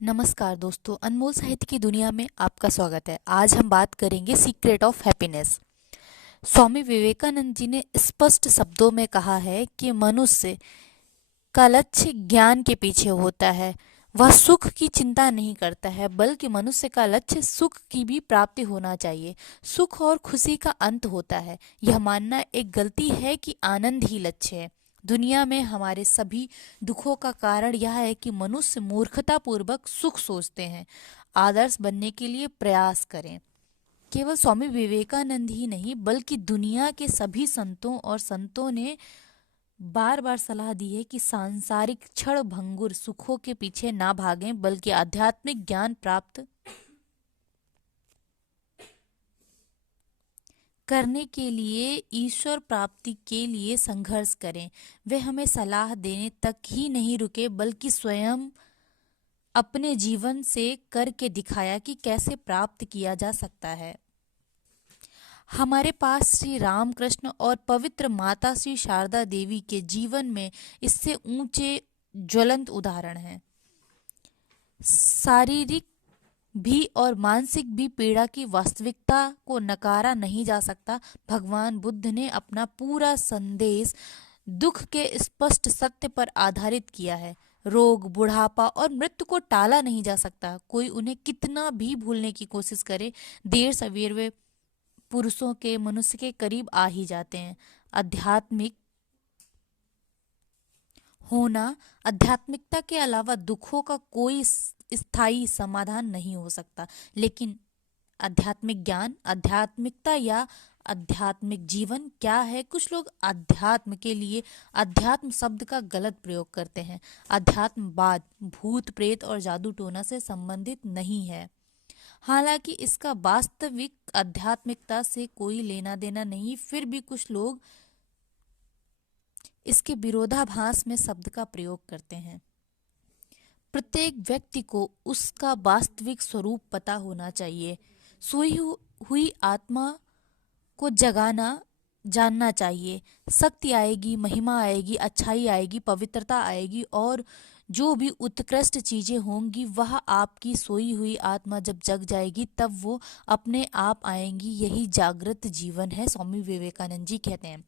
नमस्कार दोस्तों, अनमोल साहित्य की दुनिया में आपका स्वागत है। आज हम बात करेंगे secret of happiness. Swami Vivekananda ji ने स्पष्ट शब्दों में कहा है कि मनुष्य का लक्ष्य ज्ञान के पीछे होता है। वह सुख की चिंता नहीं करता है, बल्कि मनुष्य का लक्ष्य सुख की भी प्राप्ति होना चाहिए। सुख और खुशी का अंत होता है। यह मानना एक गलती है कि आनंद ही लक्ष्य है। दुनिया में हमारे सभी दुखों का कारण यह है कि मनुष्य मूर्खतापूर्वक सुख सोचते हैं। आदर्श बनने के लिए प्रयास करें। केवल स्वामी विवेकानंद ही नहीं, बल्कि दुनिया के सभी संतों ने बार बार सलाह दी है कि सांसारिक क्षण भंगुर सुखों के पीछे ना भागें, बल्कि आध्यात्मिक ज्ञान प्राप्त करने के लिए, ईश्वर प्राप्ति के लिए संघर्ष करें। वे हमें सलाह देने तक ही नहीं रुके, बल्कि स्वयं अपने जीवन से करके दिखाया कि कैसे प्राप्त किया जा सकता है। हमारे पास श्री रामकृष्ण और पवित्र माता श्री शारदा देवी के जीवन में इससे ऊंचे ज्वलंत उदाहरण हैं। शारीरिक भी और मानसिक भी पीड़ा की वास्तविकता को नकारा नहीं जा सकता। भगवान बुद्ध ने अपना पूरा संदेश दुख के स्पष्ट सत्य पर आधारित किया है। रोग, बुढ़ापा और मृत्यु को टाला नहीं जा सकता। कोई उन्हें कितना भी भूलने की कोशिश करे, देर सवेर वे पुरुषों के मनुष्य के करीब आ ही जाते हैं। आध्यात्मिक होना, आध्यात्मिकता के अलावा दुखों का कोई स्थायी समाधान नहीं हो सकता। लेकिन आध्यात्मिक ज्ञान, आध्यात्मिकता या आध्यात्मिक जीवन क्या है? कुछ लोग अध्यात्म के लिए अध्यात्म शब्द का गलत प्रयोग करते हैं। अध्यात्मवाद भूत प्रेत और जादू टोना से संबंधित नहीं है। हालांकि इसका वास्तविक आध्यात्मिकता से कोई लेना देना नहीं, फिर भी कुछ लोग इसके विरोधाभास में शब्द का प्रयोग करते हैं। प्रत्येक व्यक्ति को उसका वास्तविक स्वरूप पता होना चाहिए। सोई हुई आत्मा को जगाना जानना चाहिए। शक्ति आएगी, महिमा आएगी, अच्छाई आएगी, पवित्रता आएगी और जो भी उत्कृष्ट चीजें होंगी वह आपकी सोई हुई आत्मा जब जग जाएगी तब वो अपने आप आएंगी। यही जागृत जीवन है, स्वामी विवेकानंद जी कहते हैं।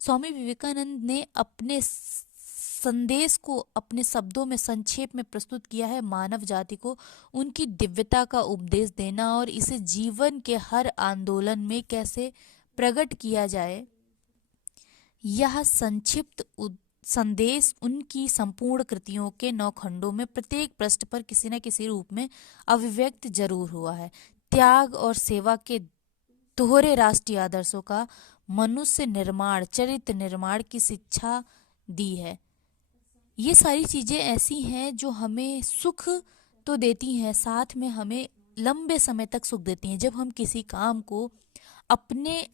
स्वामी विवेकानंद ने अपने संदेश को अपने शब्दों में संक्षेप में प्रस्तुत किया है। मानव जाति को उनकी दिव्यता का उपदेश देना और इसे जीवन के हर आंदोलन में कैसे प्रकट किया जाए, यह संक्षिप्त संदेश उनकी संपूर्ण कृतियों के 9 खंडों में प्रत्येक पृष्ठ पर किसी न किसी रूप में अभिव्यक्त जरूर हुआ है। त्याग और सेवा के दोहरे राष्ट्रीय आदर्शों का मनुष्य निर्माण, चरित्र निर्माण की शिक्षा दी है। ये सारी चीजें ऐसी हैं जो हमें सुख तो देती हैं, साथ में हमें लंबे समय तक सुख देती हैं। जब हम किसी काम को अपने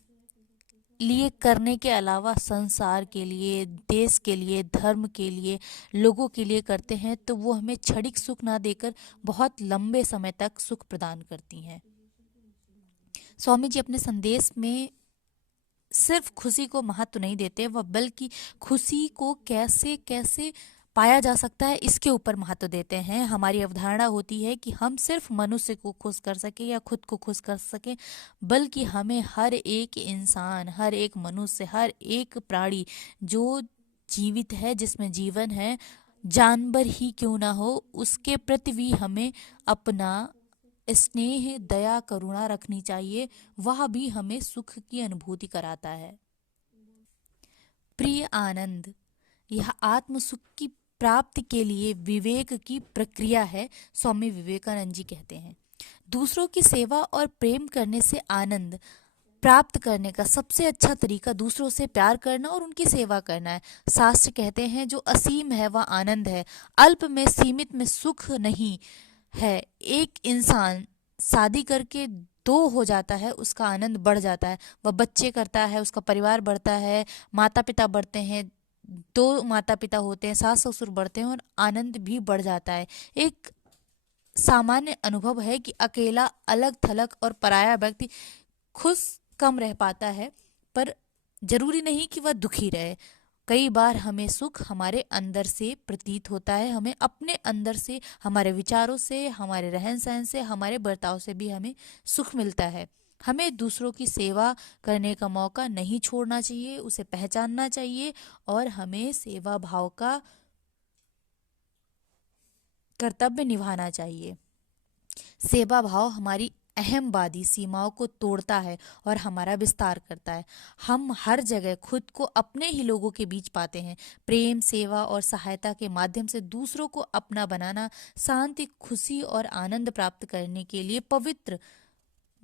लिए करने के अलावा संसार के लिए, देश के लिए, धर्म के लिए, लोगों के लिए करते हैं तो वो हमें क्षणिक सुख ना देकर बहुत लंबे समय तक सुख प्रदान करती हैं। स्वामी जी अपने संदेश में सिर्फ खुशी को महत्व नहीं देते, वह बल्कि खुशी को कैसे कैसे पाया जा सकता है इसके ऊपर महत्व देते हैं। हमारी अवधारणा होती है कि हम सिर्फ मनुष्य को खुश कर सके या खुद को खुश कर सके, बल्कि हमें हर एक इंसान, हर एक मनुष्य, हर एक प्राणी जो जीवित है, जिसमें जीवन है, जानवर ही क्यों ना हो, उसके प्रति भी हमें अपना स्नेह, दया, करुणा रखनी चाहिए। वह भी हमें सुख की अनुभूति कराता है। प्रिय आनंद, यह आत्म सुख की प्राप्ति के लिए विवेक की प्रक्रिया है, स्वामी विवेकानंद जी कहते हैं। दूसरों की सेवा और प्रेम करने से आनंद प्राप्त करने का सबसे अच्छा तरीका दूसरों से प्यार करना और उनकी सेवा करना है। शास्त्र कहते हैं जो असीम है वह आनंद है, अल्प में, सीमित में सुख नहीं है। एक इंसान शादी करके 2 हो जाता है, उसका आनंद बढ़ जाता है। वह बच्चे करता है, उसका परिवार बढ़ता है, माता पिता बढ़ते हैं, 2 माता पिता होते हैं, सास ससुर बढ़ते हैं और आनंद भी बढ़ जाता है। एक सामान्य अनुभव है कि अकेला, अलग थलग और पराया व्यक्ति खुश कम रह पाता है, पर जरूरी नहीं कि वह दुखी रहे। कई बार हमें सुख हमारे अंदर से प्रतीत होता है, हमें अपने अंदर से, हमारे विचारों से, हमारे रहन सहन से, हमारे बर्ताव से भी हमें सुख मिलता है। हमें दूसरों की सेवा करने का मौका नहीं छोड़ना चाहिए, उसे पहचानना चाहिए और हमें सेवा भाव का कर्तव्य निभाना चाहिए। सेवा भाव हमारी अहमवादी सीमाओं को तोड़ता है और हमारा विस्तार करता है। हम हर जगह खुद को अपने ही लोगों के बीच पाते हैं। प्रेम, सेवा और सहायता के माध्यम से दूसरों को अपना बनाना शांति, खुशी और आनंद प्राप्त करने के लिए पवित्र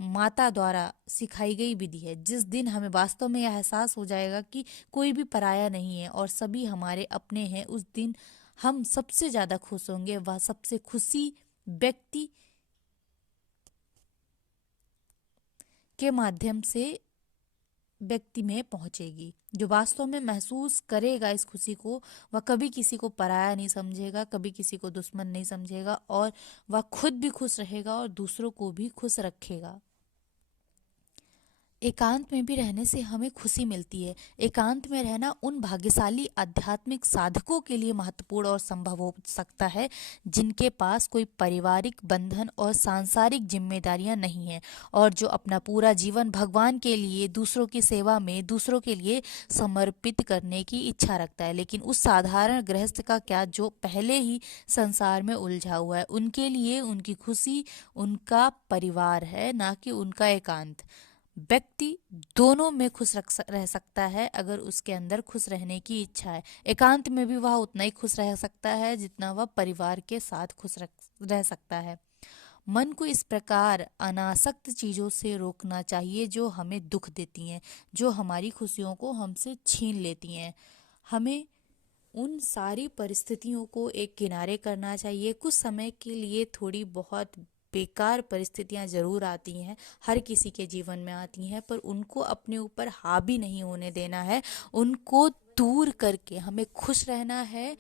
माता द्वारा सिखाई गई विधि है। जिस दिन हमें वास्तव में यह एहसास हो जाएगा कि कोई भी पराया नहीं है और सभी हमारे अपने हैं, उस दिन हम सबसे ज्यादा खुश होंगे। वह सबसे खुशी व्यक्ति के माध्यम से व्यक्ति में पहुंचेगी। जो वास्तव में महसूस करेगा इस खुशी को, वह कभी किसी को पराया नहीं समझेगा, कभी किसी को दुश्मन नहीं समझेगा और वह खुद भी खुश रहेगा और दूसरों को भी खुश रखेगा। एकांत में भी रहने से हमें खुशी मिलती है। एकांत में रहना उन भाग्यशाली आध्यात्मिक साधकों के लिए महत्वपूर्ण और संभव हो सकता है जिनके पास कोई पारिवारिक बंधन और सांसारिक जिम्मेदारियां नहीं हैं और जो अपना पूरा जीवन भगवान के लिए, दूसरों की सेवा में, दूसरों के लिए समर्पित करने की इच्छा रखता है। लेकिन उस साधारण गृहस्थ का क्या जो पहले ही संसार में उलझा हुआ है? उनके लिए उनकी खुशी उनका परिवार है, ना कि उनका एकांत। व्यक्ति दोनों में खुश रह सकता है अगर उसके अंदर खुश रहने की इच्छा है। एकांत में भी वह उतना ही खुश रह सकता है जितना वह परिवार के साथ खुश रह सकता है। मन को इस प्रकार अनासक्त चीजों से रोकना चाहिए जो हमें दुख देती हैं, जो हमारी खुशियों को हमसे छीन लेती हैं। हमें उन सारी परिस्थितियों को एक किनारे करना चाहिए। कुछ समय के लिए थोड़ी बहुत बेकार परिस्थितियां जरूर आती हैं, हर किसी के जीवन में आती हैं, पर उनको अपने ऊपर हावी नहीं होने देना है। उनको दूर करके हमें खुश रहना है,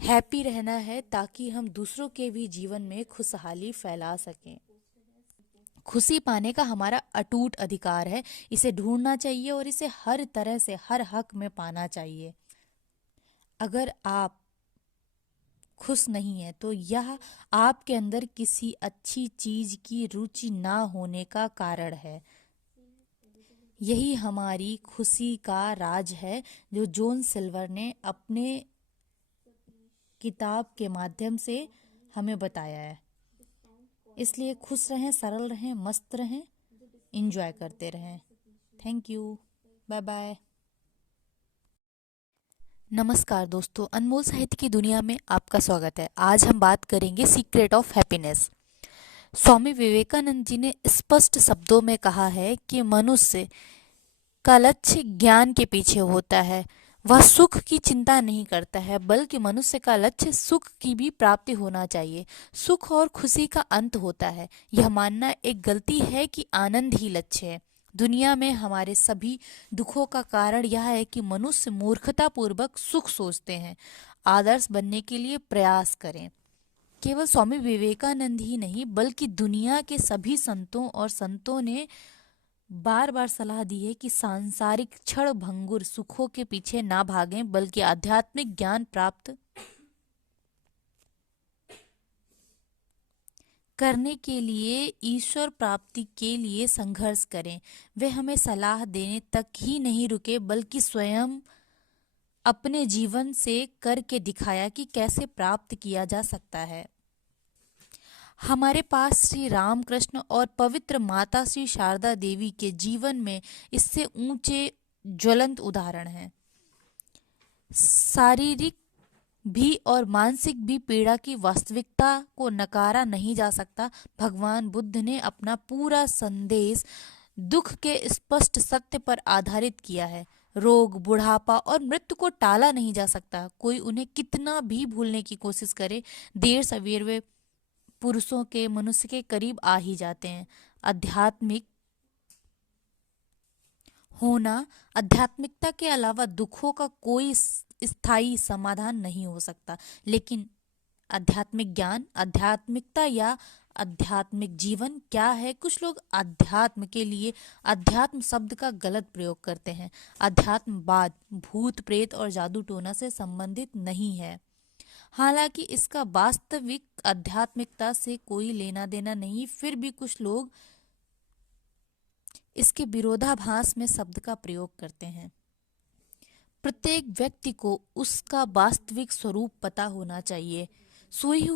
हैप्पी रहना है, ताकि हम दूसरों के भी जीवन में खुशहाली फैला सकें। खुशी पाने का हमारा अटूट अधिकार है। इसे ढूंढना चाहिए और इसे हर तरह से, हर हक में पाना चाहिए। अगर आप खुश नहीं है तो यह आपके अंदर किसी अच्छी चीज की रुचि ना होने का कारण है। यही हमारी खुशी का राज है जो जॉन सिल्वर ने अपने किताब के माध्यम से हमें बताया है। इसलिए खुश रहें, सरल रहें, मस्त रहें, एंजॉय करते रहें। Thank you, bye bye. नमस्कार दोस्तों, अनमोल साहित्य की दुनिया में आपका स्वागत है। आज हम बात करेंगे secret of happiness. Swami Vivekananda ji ने स्पष्ट शब्दों में कहा है कि मनुष्य का लक्ष्य ज्ञान के पीछे होता है। वह सुख की चिंता नहीं करता है, बल्कि मनुष्य का लक्ष्य सुख की भी प्राप्ति होना चाहिए। सुख और खुशी का अंत होता है, यह मानना एक गलती है कि आनंद ही लक्ष्य है। दुनिया में हमारे सभी दुखों का कारण यह है कि मनुष्य मूर्खतापूर्वक सुख सोचते हैं। आदर्श बनने के लिए प्रयास करें। केवल स्वामी विवेकानंद ही नहीं, बल्कि दुनिया के सभी संतों ने बार बार सलाह दी है कि सांसारिक क्षण भंगुर सुखों के पीछे ना भागें, बल्कि आध्यात्मिक ज्ञान प्राप्त करने के लिए, ईश्वर प्राप्ति के लिए संघर्ष करें। वे हमें सलाह देने तक ही नहीं रुके, बल्कि स्वयं अपने जीवन से करके दिखाया कि कैसे प्राप्त किया जा सकता है। हमारे पास श्री रामकृष्ण और पवित्र माता श्री शारदा देवी के जीवन में इससे ऊंचे ज्वलंत उदाहरण हैं। शारीरिक भी और मानसिक भी पीड़ा की वास्तविकता को नकारा नहीं जा सकता। भगवान बुद्ध ने अपना पूरा संदेश दुख के स्पष्ट सत्य पर आधारित किया है। रोग, बुढ़ापा और मृत्यु को टाला नहीं जा सकता। कोई उन्हें कितना भी भूलने की कोशिश करे, देर सवेर वे पुरुषों के, मनुष्य के करीब आ ही जाते हैं। आध्यात्मिक होना, आध्यात्मिकता के अलावा दुखों का कोई स्थायी समाधान नहीं हो सकता। लेकिन आध्यात्मिक ज्ञान, आध्यात्मिकता या आध्यात्मिक जीवन क्या है। कुछ लोग अध्यात्म के लिए अध्यात्म शब्द का गलत प्रयोग करते हैं। अध्यात्मवाद भूत प्रेत और जादू टोना से संबंधित नहीं है, हालांकि इसका वास्तविक आध्यात्मिकता से कोई लेना देना नहीं, फिर भी कुछ लोग इसके विरोधाभास में शब्द का प्रयोग करते हैं। प्रत्येक व्यक्ति को उसका वास्तविक स्वरूप पता होना चाहिए। सोई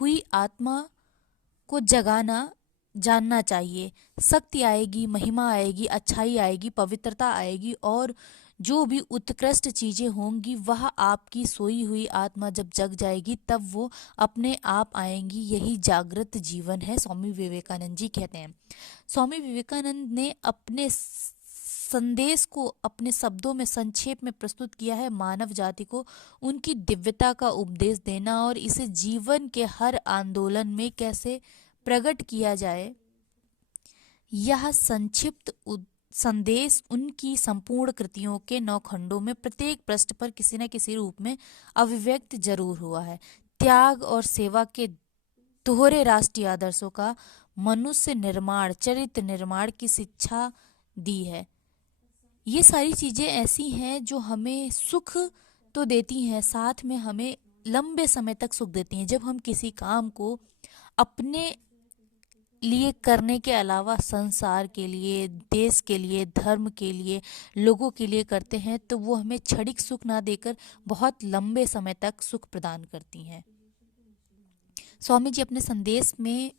हुई आत्मा को जगाना जानना चाहिए। शक्ति आएगी, महिमा आएगी, अच्छाई आएगी, पवित्रता आएगी और जो भी उत्कृष्ट चीजें होंगी वह आपकी सोई हुई आत्मा जब जग जाएगी तब वो अपने आप आएंगी। यही जागृत जीवन है, स्वामी विवेकानंद जी कहते हैं। स्वामी विवेकानंद ने अपने संदेश को अपने शब्दों में संक्षेप में प्रस्तुत किया है। मानव जाति को उनकी दिव्यता का उपदेश देना और इसे जीवन के हर आंदोलन में कैसे प्रकट किया जाए, यह संक्षिप्त संदेश उनकी संपूर्ण कृतियों के 9 खंडों में प्रत्येक पृष्ठ पर किसी न किसी रूप में अभिव्यक्त जरूर हुआ है। त्याग और सेवा के दोहरे राष्ट्रीय आदर्शों का मनुष्य निर्माण, चरित्र निर्माण की शिक्षा दी है। ये सारी चीजें ऐसी हैं जो हमें सुख तो देती हैं, साथ में हमें लंबे समय तक सुख देती हैं। जब हम किसी काम को अपने लिए करने के अलावा संसार के लिए, देश के लिए, धर्म के लिए, लोगों के लिए करते हैं तो वो हमें क्षणिक सुख ना देकर बहुत लंबे समय तक सुख प्रदान करती हैं। स्वामी जी अपने संदेश में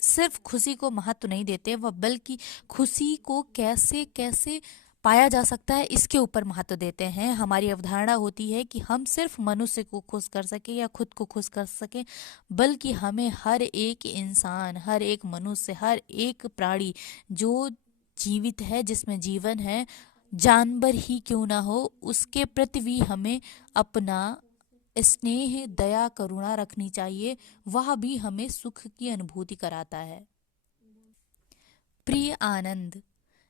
सिर्फ खुशी को महत्व नहीं देते, वह बल्कि खुशी को कैसे कैसे पाया जा सकता है इसके ऊपर महत्व देते हैं। हमारी अवधारणा होती है कि हम सिर्फ मनुष्य को खुश कर सके या खुद को खुश कर सके, बल्कि हमें हर एक इंसान, हर एक मनुष्य, हर एक प्राणी जो जीवित है, जिसमें जीवन है, जानवर ही क्यों ना हो, उसके प्रति भी हमें अपना स्नेह, दया, करुणा रखनी चाहिए। वह भी हमें सुख की अनुभूति कराता है। प्रिय आनंद,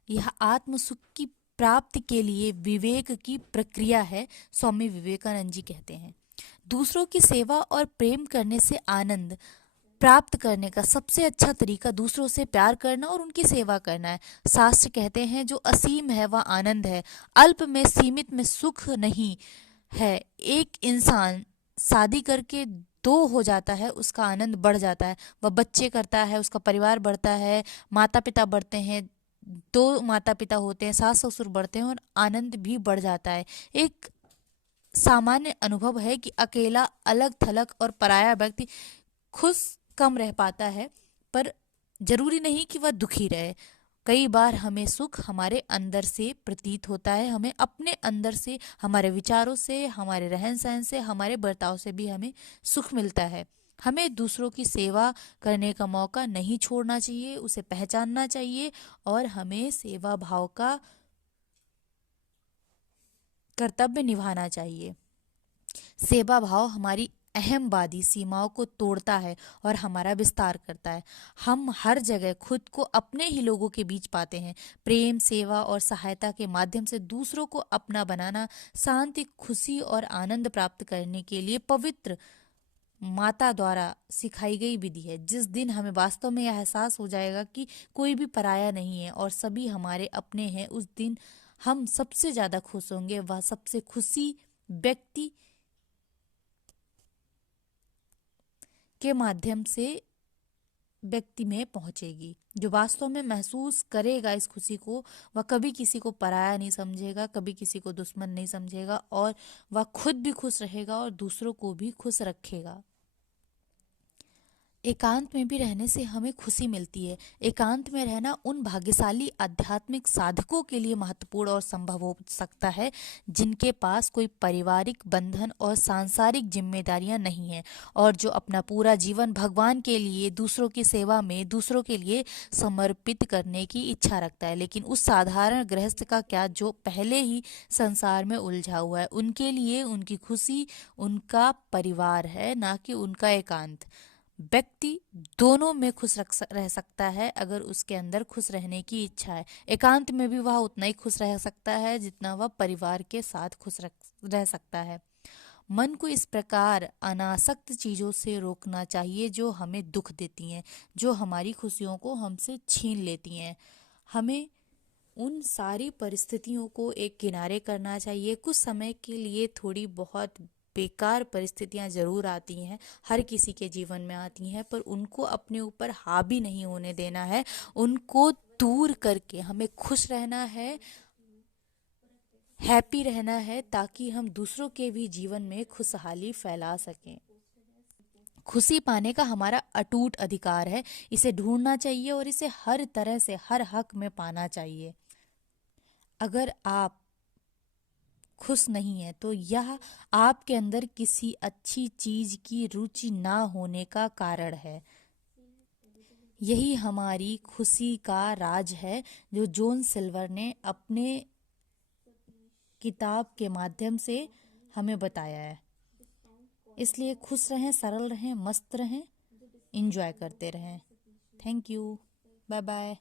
यह आत्म सुख की प्राप्ति के लिए विवेक की प्रक्रिया है, स्वामी विवेकानंद जी कहते हैं। दूसरों की सेवा और प्रेम करने से आनंद प्राप्त करने का सबसे अच्छा तरीका दूसरों से प्यार करना और उनकी सेवा करना है। शास्त्र कहते हैं जो असीम है वह आनंद है, अल्प में, सीमित में सुख नहीं है। एक इंसान शादी करके 2 हो जाता है, उसका आनंद बढ़ जाता है। वह बच्चे करता है, उसका परिवार बढ़ता है, माता पिता बढ़ते हैं, 2 माता पिता होते हैं, सास ससुर बढ़ते हैं और आनंद भी बढ़ जाता है। एक सामान्य अनुभव है कि अकेला, अलग थलग और पराया व्यक्ति खुश कम रह पाता है, पर जरूरी नहीं कि वह दुखी रहे। कई बार हमें सुख हमारे अंदर से प्रतीत होता है, हमें अपने अंदर से, हमारे विचारों से, हमारे रहन सहन से, हमारे बर्ताव से भी हमें सुख मिलता है। हमें दूसरों की सेवा करने का मौका नहीं छोड़ना चाहिए, उसे पहचानना चाहिए और हमें सेवा भाव का कर्तव्य निभाना चाहिए। सेवा भाव हमारी अहमवादी सीमाओं को तोड़ता है और हमारा विस्तार करता है। हम हर जगह खुद को अपने ही लोगों के बीच पाते हैं। प्रेम, सेवा और सहायता के माध्यम से दूसरों को अपना बनाना शांति, खुशी और आनंद प्राप्त करने के लिए पवित्र माता द्वारा सिखाई गई विधि है। जिस दिन हमें वास्तव में यह एहसास हो जाएगा कि कोई भी पराया नहीं है और सभी हमारे अपने हैं, उस दिन हम सबसे ज्यादा खुश होंगे। वह सबसे खुशी व्यक्ति के माध्यम से व्यक्ति में पहुंचेगी। जो वास्तव में महसूस करेगा इस खुशी को, वह कभी किसी को पराया नहीं समझेगा, कभी किसी को दुश्मन नहीं समझेगा और वह खुद भी खुश रहेगा और दूसरों को भी खुश रखेगा। एकांत में भी रहने से हमें खुशी मिलती है। एकांत में रहना उन भाग्यशाली आध्यात्मिक साधकों के लिए महत्वपूर्ण और संभव हो सकता है जिनके पास कोई पारिवारिक बंधन और सांसारिक जिम्मेदारियां नहीं हैं और जो अपना पूरा जीवन भगवान के लिए, दूसरों की सेवा में, दूसरों के लिए समर्पित करने की इच्छा रखता है। लेकिन उस साधारण गृहस्थ का क्या जो पहले ही संसार में उलझा हुआ है? उनके लिए उनकी खुशी उनका परिवार है, ना कि उनका एकांत। व्यक्ति दोनों में खुश रह सकता है अगर उसके अंदर खुश रहने की इच्छा है। एकांत में भी वह उतना ही खुश रह सकता है जितना वह परिवार के साथ खुश रह सकता है। मन को इस प्रकार अनासक्त चीज़ों से रोकना चाहिए जो हमें दुख देती हैं, जो हमारी खुशियों को हमसे छीन लेती हैं। हमें उन सारी परिस्थितियों को एक किनारे करना चाहिए। कुछ समय के लिए थोड़ी बहुत बेकार परिस्थितियां ज़रूर आती हैं, हर किसी के जीवन में आती हैं, पर उनको अपने ऊपर हावी नहीं होने देना है। उनको दूर करके हमें खुश रहना है, हैप्पी रहना है, ताकि हम दूसरों के भी जीवन में खुशहाली फैला सकें। खुशी पाने का हमारा अटूट अधिकार है। इसे ढूंढना चाहिए और इसे हर तरह से हर हक में पाना चाहिए। अगर आप खुश नहीं हैं तो यह आपके अंदर किसी अच्छी चीज की रुचि ना होने का कारण है। यही हमारी खुशी का राज है, जो जॉन सिल्वर ने अपने किताब के माध्यम से हमें बताया है। इसलिए खुश रहें, सरल रहें, मस्त रहें, एंजॉय करते रहें। Thank you, bye bye.